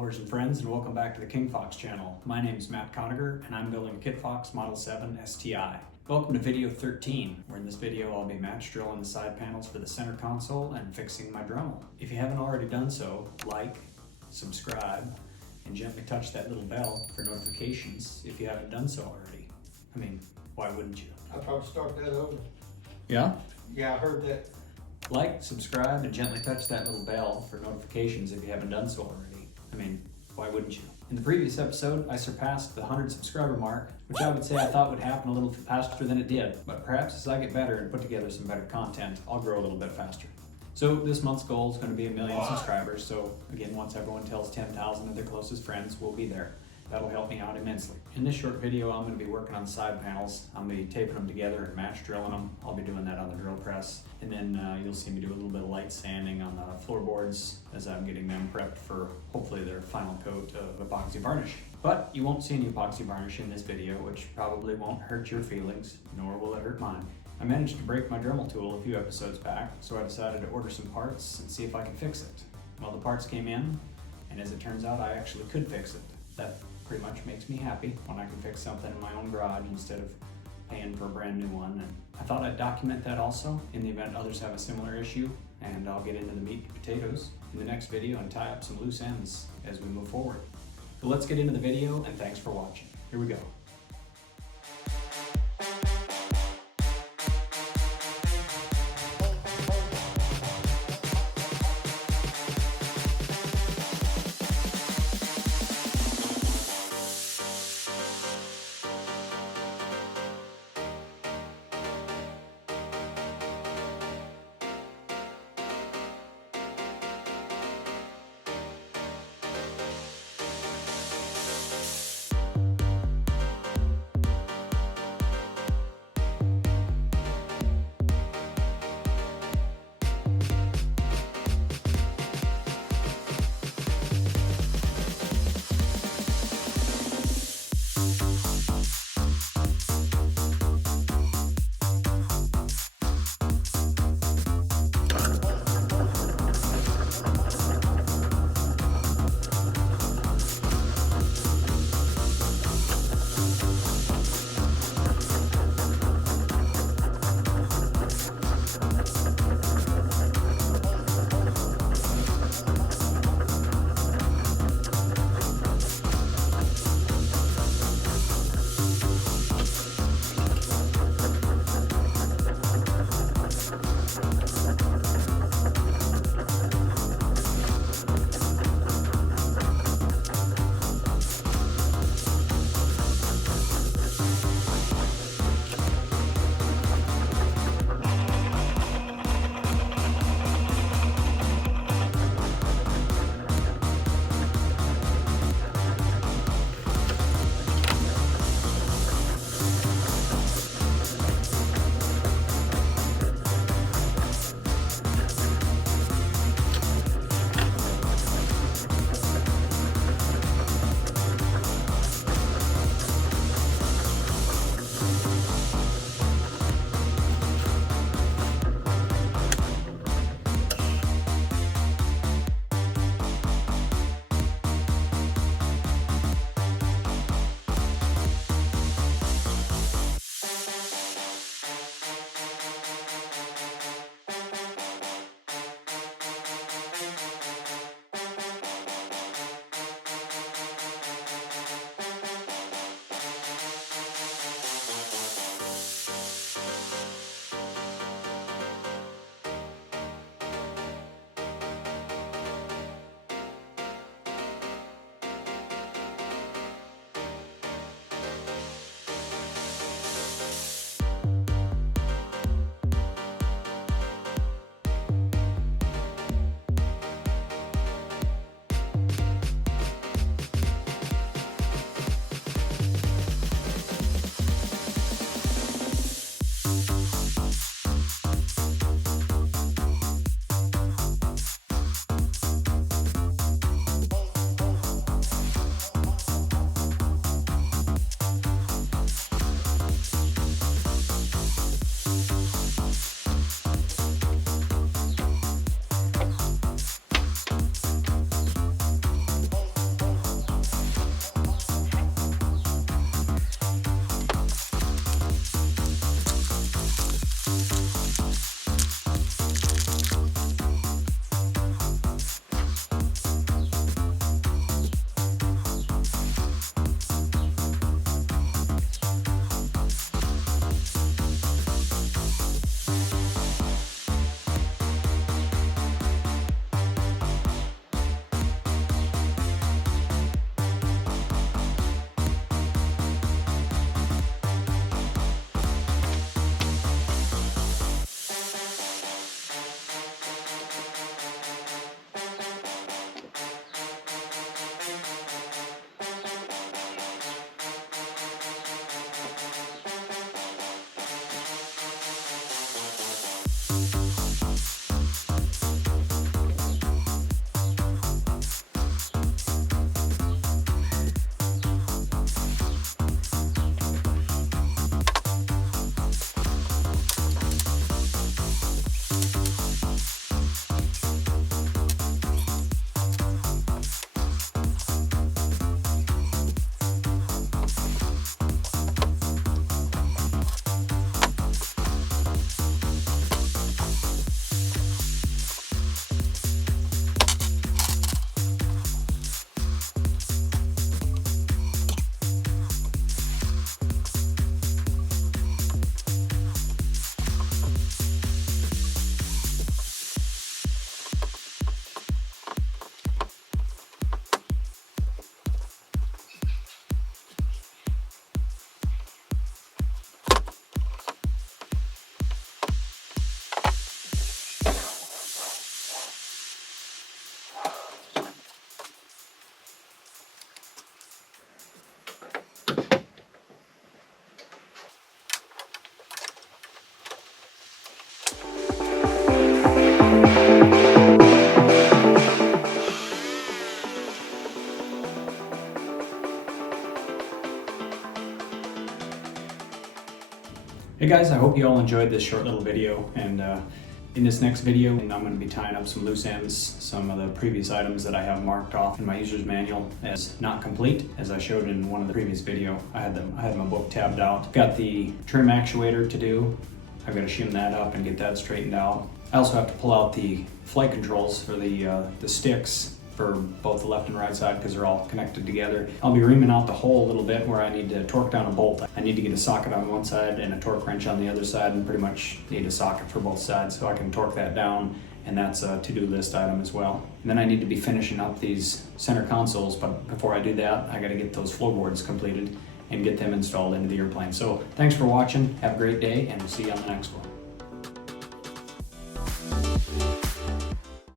followers and friends, and welcome back to the KingFox channel. My name is Matt Koeniguer and I'm building a KitFox Model 7 STI. Welcome to video 13, where in this video I'll be match drilling the side panels for the center console and fixing my Dremel. If you haven't already done so, like, subscribe, and gently touch that little bell for notifications if you haven't done so already. I mean, why wouldn't you? I'll probably start that over. Yeah? Yeah, I heard that. Like, subscribe, and gently touch that little bell for notifications if you haven't done so already. I mean, why wouldn't you? In the previous episode, I surpassed the 100 subscriber mark, which I would say I thought would happen a little faster than it did. But perhaps as I get better and put together some better content, I'll grow a little bit faster. So this month's goal is going to be 1 million subscribers. So again, once everyone tells 10,000 of their closest friends, we'll be there. That'll help me out immensely. In this short video, I'm going to be working on side panels. I'm going to be taping them together and match drilling them. I'll be doing that on the drill press. And then you'll see me do a little bit of light sanding on the floorboards as I'm getting them prepped for hopefully their final coat of epoxy varnish. But you won't see any epoxy varnish in this video, which probably won't hurt your feelings, nor will it hurt mine. I managed to break my Dremel tool a few episodes back, so I decided to order some parts and see if I can fix it. Well, the parts came in, and as it turns out, I actually could fix it. That pretty much makes me happy when I can fix something in my own garage instead of paying for a brand new one. And I thought I'd document that also in the event others have a similar issue, and I'll get into the meat and potatoes in the next video and tie up some loose ends as we move forward. So let's get into the video, and thanks for watching. Here we go. Hey guys, I hope you all enjoyed this short little video, and in this next video, I'm going to be tying up some loose ends, some of the previous items that I have marked off in my user's manual as not complete, as I showed in one of the previous video. I had my book tabbed out. Got the trim actuator to do. I've got to shim that up and get that straightened out. I also have to pull out the flight controls for the sticks for both the left and right side because they're all connected together. I'll be reaming out the hole a little bit where I need to torque down a bolt. I need to get a socket on one side and a torque wrench on the other side, and pretty much need a socket for both sides so I can torque that down, and that's a to-do list item as well. And then I need to be finishing up these center consoles, but before I do that, I got to get those floorboards completed and get them installed into the airplane. So thanks for watching, have a great day, and we'll see you on the next one.